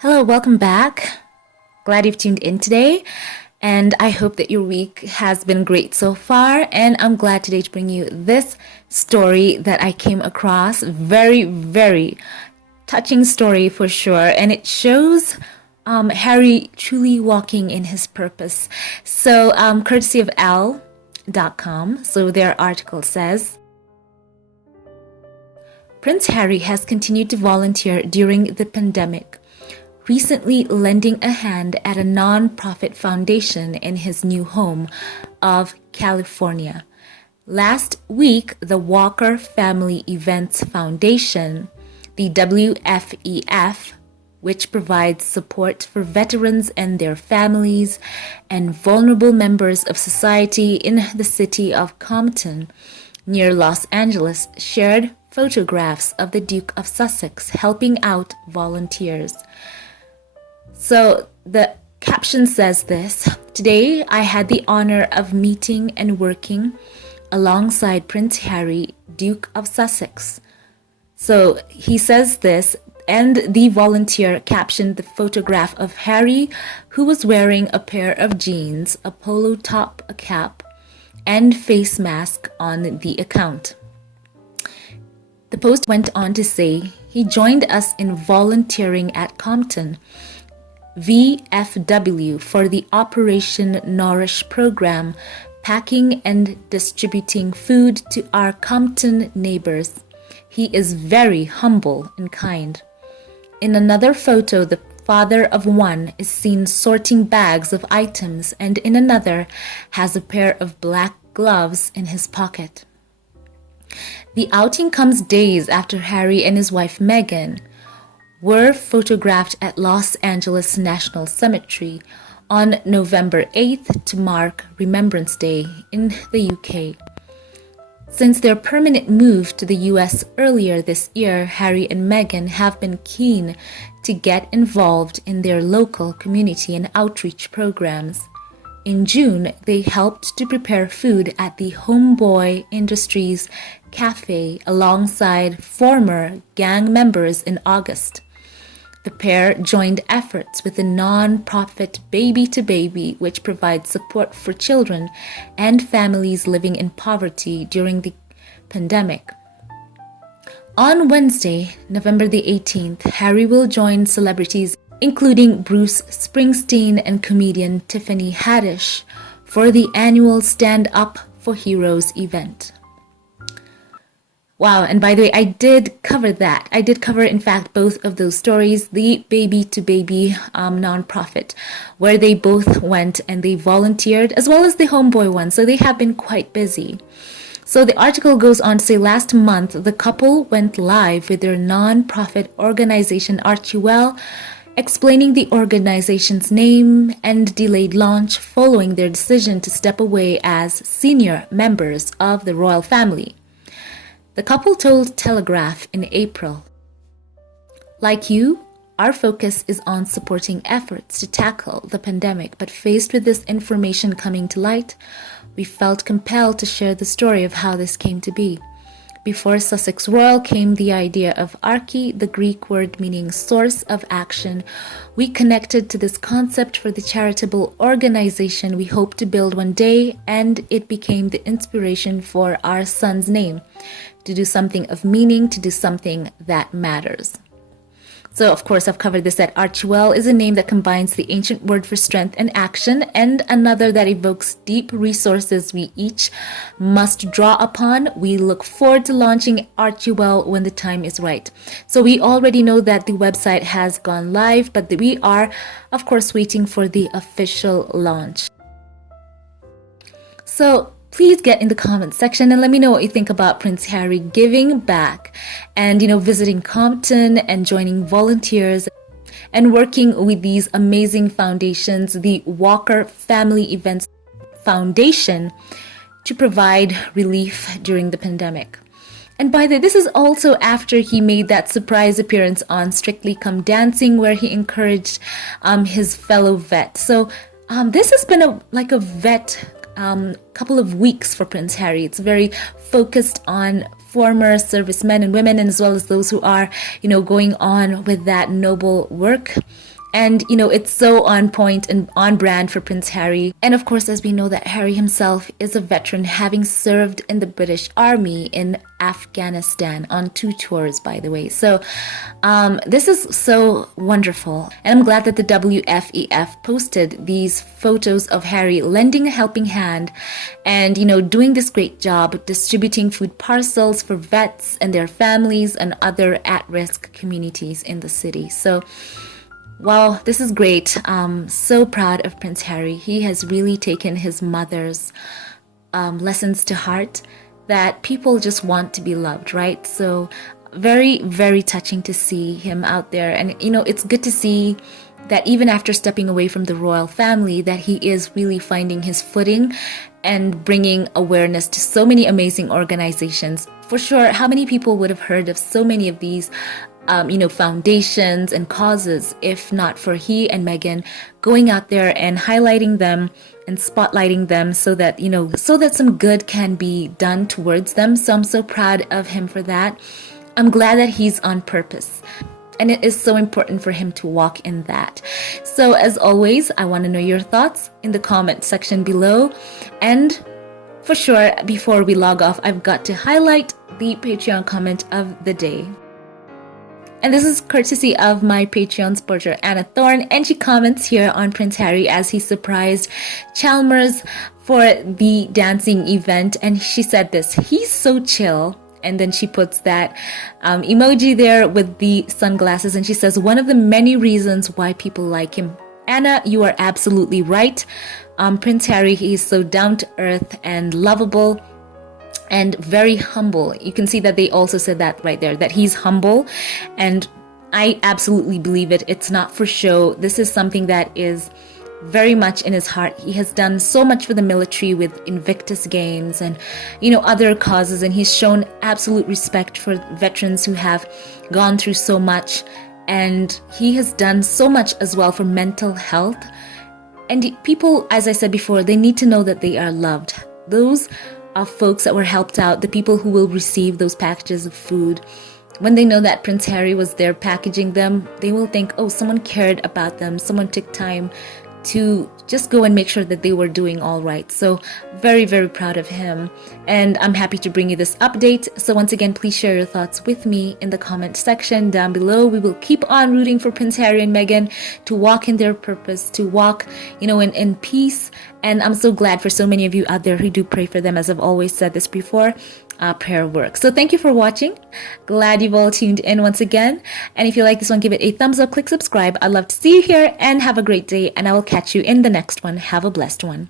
Hello, welcome back. Glad you've tuned in today. And I hope that your week has been great so far. And I'm glad today to bring you this story that I came across. Very, very touching story for sure. And it shows Harry truly walking in his purpose. So, courtesy of L.com. So their article says, Prince Harry has continued to volunteer during the pandemic, recently lending a hand at a non-profit foundation in his new home of California. Last week, the Walker Family Events Foundation, the WFEF, which provides support for veterans and their families and vulnerable members of society in the city of Compton, near Los Angeles, shared photographs of the Duke of Sussex helping out volunteers. So the caption says this: Today I had the honor of meeting and working alongside Prince Harry, Duke of Sussex. So he says this, and the volunteer captioned the photograph of Harry, who was wearing a pair of jeans, a polo top, a cap, and face mask on the account. The post went on to say, he joined us in volunteering at Compton VFW for the Operation Nourish program, packing and distributing food to our Compton neighbors. He is very humble and kind. In another photo, the father of one is seen sorting bags of items, and in another has a pair of black gloves in his pocket. The outing comes days after Harry and his wife Meghan were photographed at Los Angeles National Cemetery on November 8th to mark Remembrance Day in the UK. Since their permanent move to the US earlier this year, Harry and Meghan have been keen to get involved in their local community and outreach programs. In June, they helped to prepare food at the Homeboy Industries Cafe alongside former gang members in August. The pair joined efforts with the non-profit Baby to Baby, which provides support for children and families living in poverty during the pandemic. On Wednesday, November the 18th, Harry will join celebrities including Bruce Springsteen and comedian Tiffany Haddish for the annual Stand Up for Heroes event. Wow, and by the way, I did cover that. I did cover, in fact, both of those stories, the Baby to Baby nonprofit, where they both went and they volunteered, as well as the Homeboy one, so they have been quite busy. So the article goes on to say last month, the couple went live with their nonprofit organization Archwell, explaining the organization's name and delayed launch following their decision to step away as senior members of the royal family. The couple told Telegraph in April, "Like you, our focus is on supporting efforts to tackle the pandemic, but faced with this information coming to light, we felt compelled to share the story of how this came to be. Before Sussex Royal came the idea of Archi, the Greek word meaning source of action. We connected to this concept for the charitable organization we hope to build one day, and it became the inspiration for our son's name, to do something of meaning, to do something that matters." So, of course, I've covered this, that Archwell is a name that combines the ancient word for strength and action, and another that evokes deep resources we each must draw upon. We look forward to launching Archwell when the time is right. So we already know that the website has gone live, but we are, of course, waiting for the official launch. So please get in the comments section and let me know what you think about Prince Harry giving back and, visiting Compton and joining volunteers and working with these amazing foundations, the Walker Family Events Foundation, to provide relief during the pandemic. And by the way, this is also after he made that surprise appearance on Strictly Come Dancing, where he encouraged his fellow vet. So this has been a vet couple of weeks for Prince Harry. It's very focused on former servicemen and women, and as well as those who are, going on with that noble work. And, it's so on point and on brand for Prince Harry. And of course, as we know that Harry himself is a veteran, having served in the British Army in Afghanistan on 2 tours, by the way. So this is so wonderful. And I'm glad that the WFEF posted these photos of Harry lending a helping hand and, doing this great job distributing food parcels for vets and their families and other at-risk communities in the city. So wow, this is great. So proud of Prince Harry. He has really taken his mother's lessons to heart, that people just want to be loved, right? So very, very touching to see him out there. And, it's good to see that even after stepping away from the royal family, that he is really finding his footing and bringing awareness to so many amazing organizations. For sure, how many people would have heard of so many of these foundations and causes if not for he and Meghan going out there and highlighting them and spotlighting them so that, so that some good can be done towards them. So I'm so proud of him for that. I'm glad that he's on purpose. And it is so important for him to walk in that. So as always, I want to know your thoughts in the comment section below. And for sure, before we log off, I've got to highlight the Patreon comment of the day. And this is courtesy of my Patreon supporter, Anna Thorne. And she comments here on Prince Harry as he surprised Chalmers for the dancing event. And she said this, "He's so chill." And then she puts that emoji there with the sunglasses. And she says, "One of the many reasons why people like him." Anna, you are absolutely right. Prince Harry, he is so down to earth and lovable and very humble. You can see that they also said that right there, that he's humble. And I absolutely believe it. It's not for show. This is something that is very much in his heart. He has done so much for the military with Invictus Games and, other causes. And he's shown absolute respect for veterans who have gone through so much. And he has done so much as well for mental health. And people, as I said before, they need to know that they are loved. Those of folks that were helped out, the people who will receive those packages of food, when they know that Prince Harry was there packaging them, they will think, oh, someone cared about them. Someone took time to just go and make sure that they were doing all right. So very, very proud of him. And I'm happy to bring you this update. So once again, please share your thoughts with me in the comment section down below. We will keep on rooting for Prince Harry and Meghan to walk in their purpose, to walk, in peace. And I'm so glad for so many of you out there who do pray for them. As I've always said this before, prayer works. So thank you for watching. Glad you've all tuned in once again. And if you like this one, give it a thumbs up, click subscribe. I'd love to see you here and have a great day. And I will catch you in the next one. Have a blessed one.